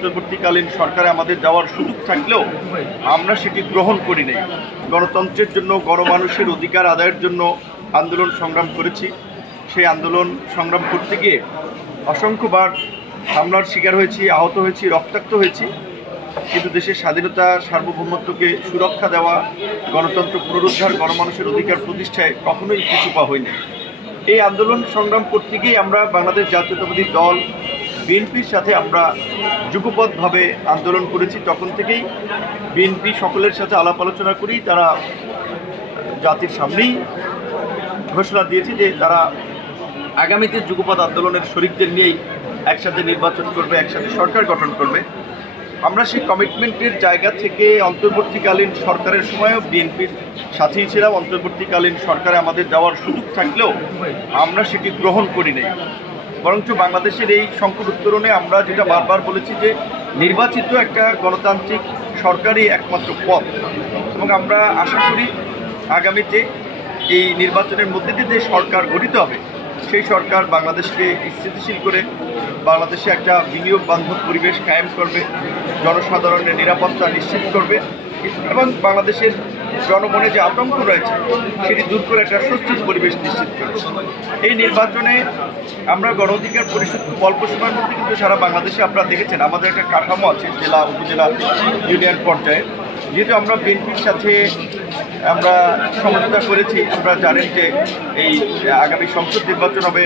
অন্তর্বর্তীকালীন সরকারে আমাদের যাওয়ার সুযোগ থাকলেও আমরা সেটি গ্রহণ করি নাই। গণতন্ত্রের জন্য, গণমানুষের অধিকার আদায়ের জন্য আন্দোলন সংগ্রাম করেছি। সেই আন্দোলন সংগ্রাম করতে গিয়ে অসংখ্যবার হামলার শিকার হয়েছি, আহত হয়েছি, রক্তাক্ত হয়েছি। কিন্তু দেশের স্বাধীনতা, সার্বভৌমত্বকে সুরক্ষা দেওয়া, গণতন্ত্র পুনরুদ্ধার, গণমানুষের অধিকার প্রতিষ্ঠায় কখনোই পিছু পা হয়নি। এই আন্দোলন সংগ্রাম করতে গিয়ে আমরা বাংলাদেশ জাতীয়তাবাদী দল বিএনপির সাথে আমরা যুগপৎভাবে আন্দোলন করেছি। তখন থেকেই বিএনপি সকলের সাথে আলাপ আলোচনা করি, তারা জাতির সামনেই ঘোষণা দিয়েছে যে তারা আগামীতে যুগপৎ আন্দোলনের শরিকদের নিয়েই একসাথে নির্বাচন করবে, একসাথে সরকার গঠন করবে। আমরা সেই কমিটমেন্টের জায়গা থেকে অন্তর্বর্তীকালীন সরকারের সময়ও বিএনপির সাথেই ছিলাম। অন্তর্বর্তীকালীন সরকারে আমাদের যাওয়ার সুযোগ থাকলেও আমরা সেটি গ্রহণ করি নাই। বরঞ্চ বাংলাদেশের এই সংকট উত্তরণে আমরা যেটা বারবার বলেছি যে নির্বাচিত একটা গণতান্ত্রিক সরকারই একমাত্র পথ, এবং আমরা আশা করি আগামীতে এই নির্বাচনের মধ্যে দিয়ে যে সরকার গঠিত হবে সেই সরকার বাংলাদেশকে স্থিতিশীল করে বাংলাদেশে একটা বিনিয়োগ বান্ধব পরিবেশ কায়েম করবে, জনসাধারণের নিরাপত্তা নিশ্চিত করবে এবং বাংলাদেশের জনমনে যে আতঙ্ক রয়েছে সেটি দূর করে একটা স্বস্তির পরিবেশ নিশ্চিত করবে। এই নির্বাচনে আমরা গণ অধিকার পরিষদ অল্প সময়ের মধ্যে কিন্তু সারা বাংলাদেশে আপনারা দেখেছেন আমাদের একটা কাঠামো আছে জেলা, উপজেলা, ইউনিয়ন পর্যায়ে। যেহেতু আমরা বিএনপির সাথে আমরা সমঝোতা করেছি, আপনারা জানেন যে এই আগামী সংসদ নির্বাচন হবে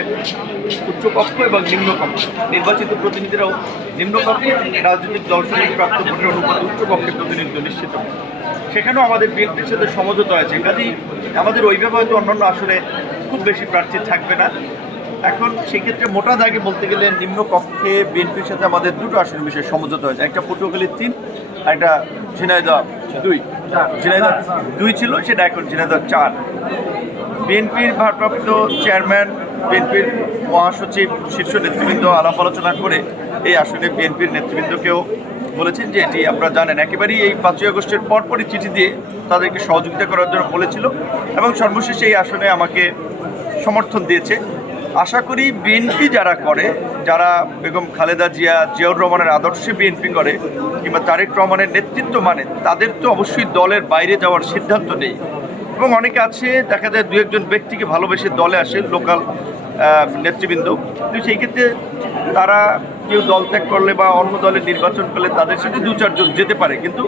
উচ্চকক্ষ এবং নিম্নকক্ষ। নির্বাচিত প্রতিনিধিরাও নিম্নকক্ষে, রাজনৈতিক দলসমূহের প্রাপ্ত ভোটের অনুপাতে উচ্চকক্ষের প্রতিনিধিত্ব নিশ্চিত হবে। সেখানেও আমাদের বিএনপির সাথে সমঝোতা হয়েছে। কাজেই আমাদের ওইভাবে হয়তো অন্যান্য আসলে খুব বেশি প্রার্থী থাকবে না। এখন সেক্ষেত্রে মোটা দাগে বলতে গেলে নিম্নকক্ষে বিএনপির সাথে আমাদের দুটো আসনের বিষয়ে সমঝোতা হয়েছে। একটা পটুয়াখালী 3 আর একটা ঝিনাইদহ 2। ঝিনাইদহ 2 ছিল, সেটা এখন ঝিনাইদহ 4। বিএনপির ভারপ্রাপ্ত চেয়ারম্যান, বিএনপির মহাসচিব, শীর্ষ নেতৃবৃন্দ আলাপ আলোচনা করে এই আসনে বিএনপির নেতৃবৃন্দকেও বলেছেন যে এটি আপনারা জানেন একেবারেই এই 5ই আগস্টের পরপরই চিঠি দিয়ে তাদেরকে সহযোগিতা করার জন্য বলেছিল এবং সর্বশেষে এই আসনে আমাকে সমর্থন দিয়েছে। আশা করি বিএনপি যারা করে, যারা বেগম খালেদা জিয়া, জিয়াউর রহমানের আদর্শে বিএনপি করে কিংবা তারেক রহমানের নেতৃত্ব মানে, তাদের তো অবশ্যই দলের বাইরে যাওয়ার সিদ্ধান্ত নেই। এবং অনেকে আছে দেখা যায় 2-1 ব্যক্তিকে ভালোবেসে দলে আসে, লোকাল নেতৃবৃন্দ। কিন্তু সেই ক্ষেত্রে তারা কেউ দল ত্যাগ করলে বা অন্য দলের নির্বাচন করলে তাদের সাথে 2-4 জন যেতে পারে, কিন্তু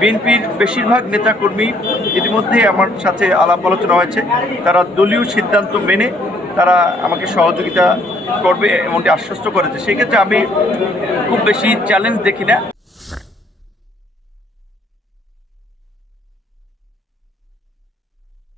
বিএনপির বেশিরভাগ নেতাকর্মী ইতিমধ্যে আমার সাথে আলাপ আলোচনা হয়েছে, তারা দলীয় সিদ্ধান্ত মেনে তারা আমাকে সহযোগিতা করবে এমনটি আশ্বস্ত করেছে। সেক্ষেত্রে আমি খুব বেশি চ্যালেঞ্জ দেখি না।